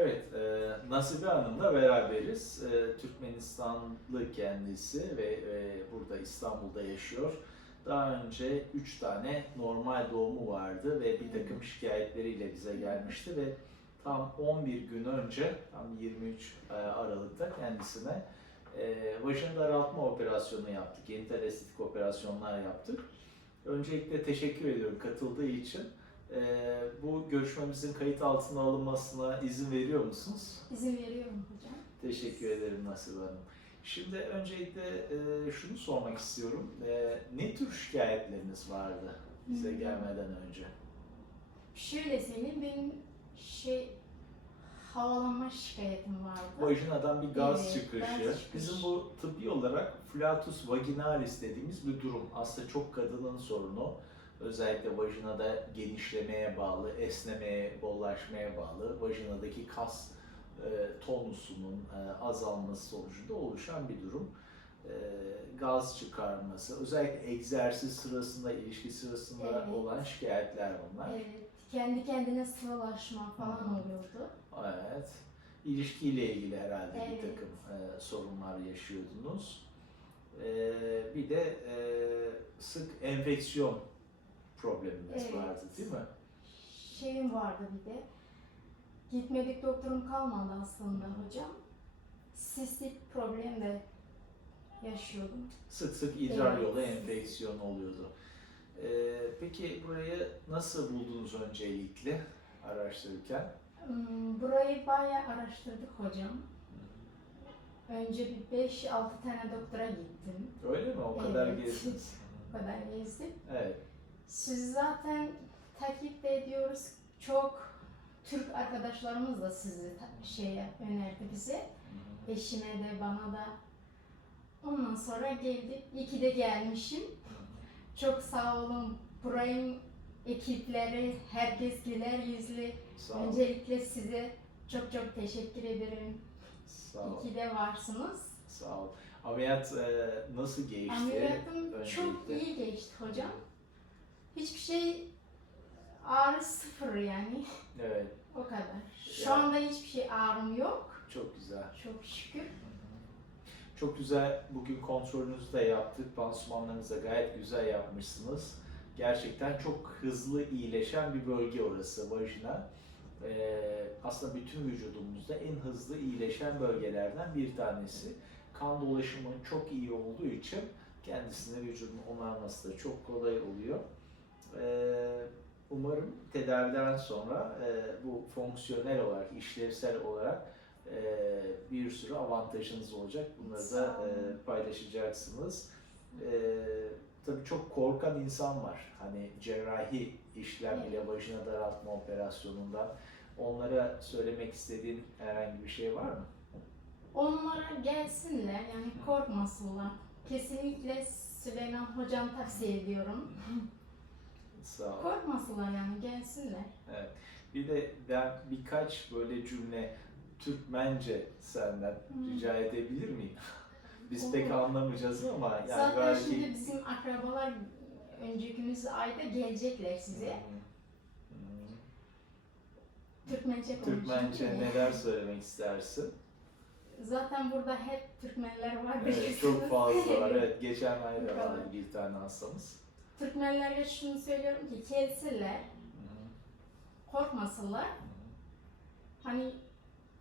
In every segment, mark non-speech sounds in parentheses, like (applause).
Evet, e, Nasibe Hanım'la beraberiz. E, Türkmenistanlı kendisi ve e, burada İstanbul'da yaşıyor. Daha önce 3 tane normal doğumu vardı ve bir takım şikayetleriyle bize gelmişti ve tam 11 gün önce, tam 23 e, Aralık'ta kendisine e, vajin daraltma operasyonu yaptık. Genital estetik operasyonlar yaptık. Öncelikle teşekkür ediyorum katıldığı için. Ee, bu görüşmemizin kayıt altına alınmasına izin veriyor musunuz? İzin veriyorum hocam. Teşekkür ederim Nasibe Hanım. Şimdi öncelikle e, şunu sormak istiyorum. E, ne tür şikayetleriniz vardı bize Hmm. gelmeden önce? Şöyle söyleyeyim benim şey havalanma şikayetim vardı. Vajinadan bir gaz Evet, çıkışı. gaz çıkışı. Bizim bu tıbbi olarak flatus vaginalis dediğimiz bir durum. Aslında çok kadının sorunu. Özellikle vajinada genişlemeye bağlı, esnemeye, bollaşmaya bağlı, vajinadaki kas e, tonusunun e, azalması sonucunda oluşan bir durum. E, gaz çıkarması, özellikle egzersiz sırasında, ilişki sırasında Evet. olan şikayetler bunlar. Evet, kendi kendine sıvılaşma falan Hı. oluyordu. Evet. İlişkiyle ilgili herhalde bir Evet. takım e, sorunlar yaşıyordunuz. E, bir de e, sık enfeksiyon probleminiz Evet. vardı değil mi? Şeyim vardı bir de. Gitmedik doktorum kalmadı aslında hocam. Sistik problem de yaşıyordum. Sık sık idrar Evet. yolu enfeksiyonu oluyordu. E, peki burayı nasıl buldunuz öncelikle araştırırken? Hmm, Burayı bayağı araştırdık hocam. Önce bir 5-6 tane doktora gittim. Öyle mi? O kadar Evet. gezdiniz. (laughs) O kadar gezdim. Evet. Siz zaten takip de ediyoruz. Çok Türk arkadaşlarımız da sizi şeye önerdi bize. Eşime de bana da. Ondan sonra geldik. İyi de gelmişim. Çok sağ olun. Burayın ekipleri, herkes güler yüzlü. Öncelikle size çok çok teşekkür ederim. Sağ ol. İyi de varsınız. Sağ ol. Ameliyat e, nasıl geçti? Ameliyatım çok öncelikle? iyi geçti hocam. Hiçbir şey ağrı sıfır yani. Evet. O kadar. Şu Yani- anda hiçbir şey ağrım yok. Çok güzel. Çok şükür. Çok güzel. Bugün kontrolünüzü de yaptık. Pansumanlarınızı da gayet güzel yapmışsınız. Gerçekten çok hızlı iyileşen bir bölge orası, vajina. Ee, aslında bütün vücudumuzda en hızlı iyileşen bölgelerden bir tanesi. Kan dolaşımı çok iyi olduğu için kendisine vücudun onarması da çok kolay oluyor. Ee, umarım tedaviden sonra e, bu fonksiyonel olarak, işlevsel olarak e, bir sürü avantajınız olacak. Bunları da e, paylaşacaksınız. Tabii çok korkan insan var. Hani cerrahi işlem ile vajina daraltma operasyonundan. Onlara söylemek istediğin herhangi bir şey var mı? Onlara gelsinler yani korkmasınlar. Kesinlikle Süleyman hocam tavsiye ediyorum. Sağ ol. Korkmasınlar yani gelsinler. Evet. Bir de ben birkaç böyle cümle Türkmence senden Hı. rica edebilir miyim? (laughs) Biz pek Olur. anlamayacağız ama yani Zaten belki... şimdi bizim akrabalar öncekimiz ayda gelecekler size. Hmm. Hmm. Türkmence Türkmence neler söylemek istersin? Zaten burada hep Türkmenler var. Evet, çok fazla var. (laughs) Evet, geçen ay da bir tane hastamız. Türkmenlerle şunu söylüyorum ki gelsinler, korkmasınlar. Hani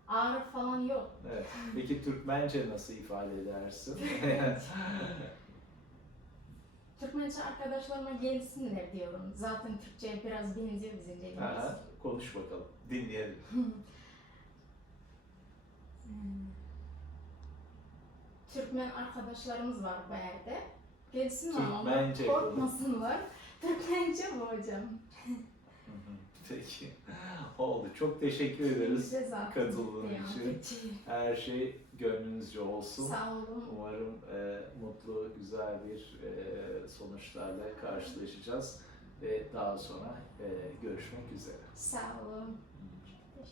ağrı falan yok. Evet. Peki Türkmence nasıl ifade edersin? (laughs) Türkmence arkadaşlarıma gelsinler diyorum. Zaten Türkçe biraz benziyor bizim dilimiz. Aha, Konuş bakalım, dinleyelim. (laughs) Hmm. Türkmen arkadaşlarımız var bu yerde. Gelsinler ama Türkmence korkmasınlar. (laughs) Türkmence bu hocam. Peki. Oldu. Çok teşekkür ederiz. Bize zaten katıldığın devam için. edeceğim. Her şey gönlünüzce olsun. Sağ olun. Umarım e, mutlu, güzel bir e, sonuçlarla karşılaşacağız ve daha sonra e, görüşmek üzere. Sağ olun.